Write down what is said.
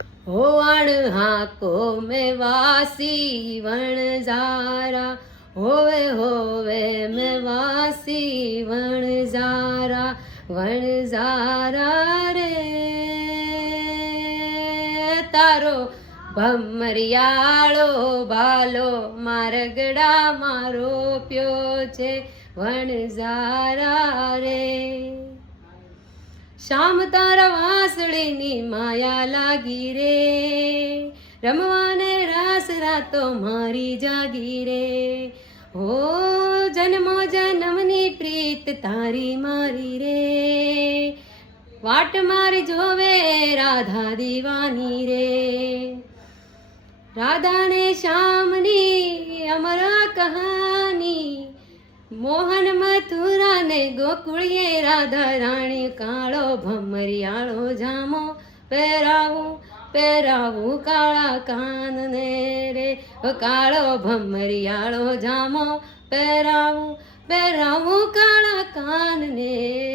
होवण हाको में वासी वणजारा, होवे होवे में वासी वणजारा, वणजारा रे तारो भमरियाळो बालो मारगड़ा मारो प्यो छे वणजारा रे। श्याम तारा वासळीनी माया लागी रे, रमवाने रास रातो मारी जागी रे। हो जन्मो जन्मनी प्रीत तारी मारी रे, वाट मारी जोवे राधा दीवानी रे। राधा ने श्यामनी अमरा कहानी, मोहन मथुरा ने गोकुळिये राधा राणी। काळो भमरियाळो जामो પહેરાવું પહેરાવું કાળા કાનને રે, કાળો ભમરિયાળો જામો પહેરાવું પહેરાવું કાળા કાનને